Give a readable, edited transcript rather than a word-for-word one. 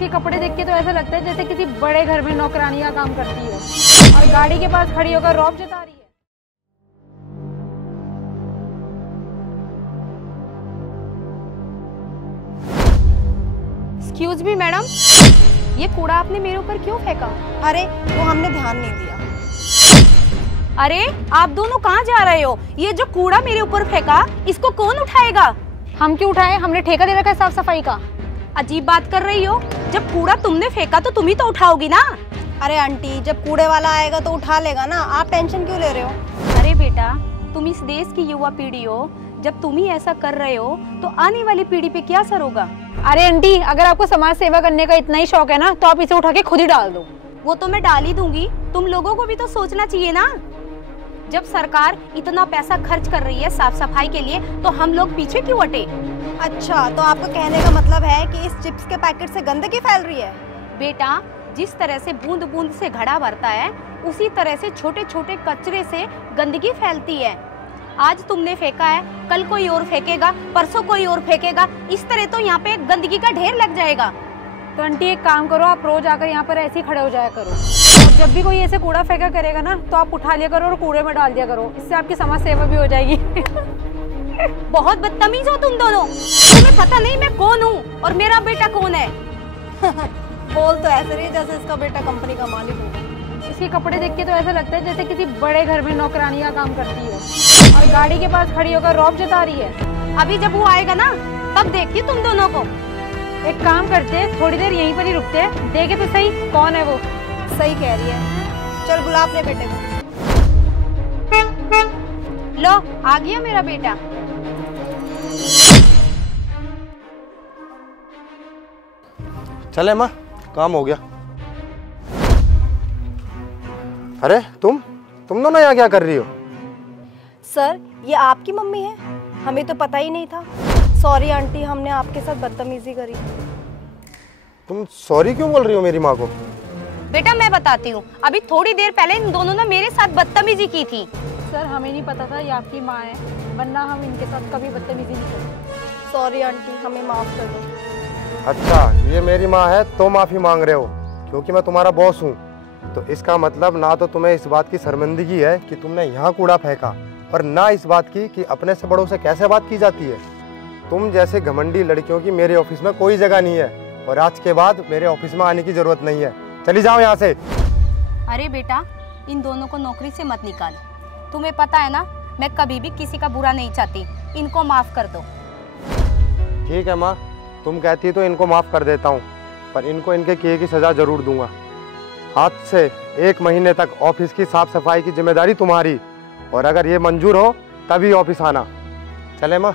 इसके कपड़े देख के तो ऐसा लगता है जैसे किसी बड़े घर में नौकरानी का काम करती हो और गाड़ी के पास खड़ी होकर रौब जता रही है। एक्सक्यूज मी मैडम, ये कूड़ा आपने मेरे ऊपर क्यों फेंका? अरे वो हमने ध्यान नहीं दिया। अरे आप दोनों कहाँ जा रहे हो? ये जो कूड़ा मेरे ऊपर फेंका, इसको कौन उठाएगा? हम क्यों उठाए? हमने ठेका दे रखा है साफ सफाई का। अजीब बात कर रही हो, जब कूड़ा तुमने फेंका तो तुम ही तो उठाओगी ना। अरे आंटी, जब कूड़े वाला आएगा तो उठा लेगा ना, आप टेंशन क्यों ले रहे हो? अरे बेटा, तुम इस देश की युवा पीढ़ी हो, जब तुम ही ऐसा कर रहे हो तो आने वाली पीढ़ी पे क्या असर होगा? अरे आंटी, अगर आपको समाज सेवा करने का इतना ही शौक है ना तो आप इसे उठा के खुद ही डाल दो। वो तो मैं डाल ही दूंगी, तुम लोगों को भी तो सोचना चाहिए ना। जब सरकार इतना पैसा खर्च कर रही है साफ सफाई के लिए तो हम लोग पीछे क्यों हटे? अच्छा, तो आपका कहने का मतलब है कि इस चिप्स के पैकेट से गंदगी फैल रही है? बेटा, जिस तरह से बूंद बूंद से घड़ा भरता है, उसी तरह से छोटे छोटे कचरे से गंदगी फैलती है। आज तुमने फेंका है, कल कोई और फेंकेगा, परसों कोई और फेंकेगा, इस तरह तो यहाँ पे गंदगी का ढेर लग जाएगा। तो आंटी एक काम करो, आप रोज आकर यहाँ पर ऐसे ही खड़े हो जाया करो और जब भी कोई ऐसे कूड़ा फेंका करेगा ना तो आप उठा लिया करो और कूड़े में डाल दिया करो। इससे आपकी समाज सेवा भी हो जाएगी। बहुत बदतमीज हो तुम दोनों। तुम्हें पता नहीं मैं कौन हूँ और मेरा बेटा कौन है। बोल तो ऐसे रही जैसे इसका बेटा कंपनी का मालिक हो। इसके कपड़े देख के तो ऐसा लगता है जैसे किसी बड़े घर में नौकरानी का काम करती हो और गाड़ी के पास खड़ी होकर रौब जता रही है। अभी जब वो आएगा ना तब देखती तुम दोनों को। एक काम करते, थोड़ी देर यहीं पर ही रुकते, देखे तो सही कौन है वो। सही कह रही है, चल बुला अपने बेटे को। लो, आ गया मेरा बेटा। चले माँ, काम हो गया। अरे तुम दोनों यहाँ क्या कर रही हो? सर, ये आपकी मम्मी है? हमें तो पता ही नहीं था। सॉरी आंटी, हमने आपके साथ बदतमीजी करी। तुम सॉरी क्यों बोल रही हो मेरी माँ को? बेटा मैं बताती हूँ, अभी थोड़ी देर पहले इन दोनों ने मेरे साथ बदतमीजी की थी। सर, हमें नहीं पता था ये आपकी माँ है, वरना हम इनके साथ कभी बदतमीजी नहीं करते। सॉरी आंटी, हमें माफ कर दो। अच्छा, ये मेरी माँ है तो माफी मांग रहे हो क्योंकि मैं तुम्हारा बॉस हूँ। तो इसका मतलब ना तो तुम्हें इस बात की शर्मिंदगी है कि तुमने यहाँ कूड़ा फेंका और ना इस बात की कि अपने से बड़ों से कैसे बात की जाती है। तुम जैसे घमंडी लड़कियों की मेरे ऑफिस में कोई जगह नहीं है और आज के बाद मेरे ऑफिस में आने की जरूरत नहीं है। चली जाओ यहाँ से। अरे बेटा, इन दोनों को नौकरी से मत निकाल। तुम्हें पता है ना, मैं कभी भी किसी का बुरा नहीं चाहती। इनको माफ कर दो। ठीक है माँ, तुम कहती तो इनको माफ कर देता हूँ, पर इनको इनके किए की सजा जरूर दूंगा। आज से 1 महीने तक ऑफिस की साफ सफाई की जिम्मेदारी तुम्हारी, और अगर ये मंजूर हो तभी ऑफिस आना। चले माँ।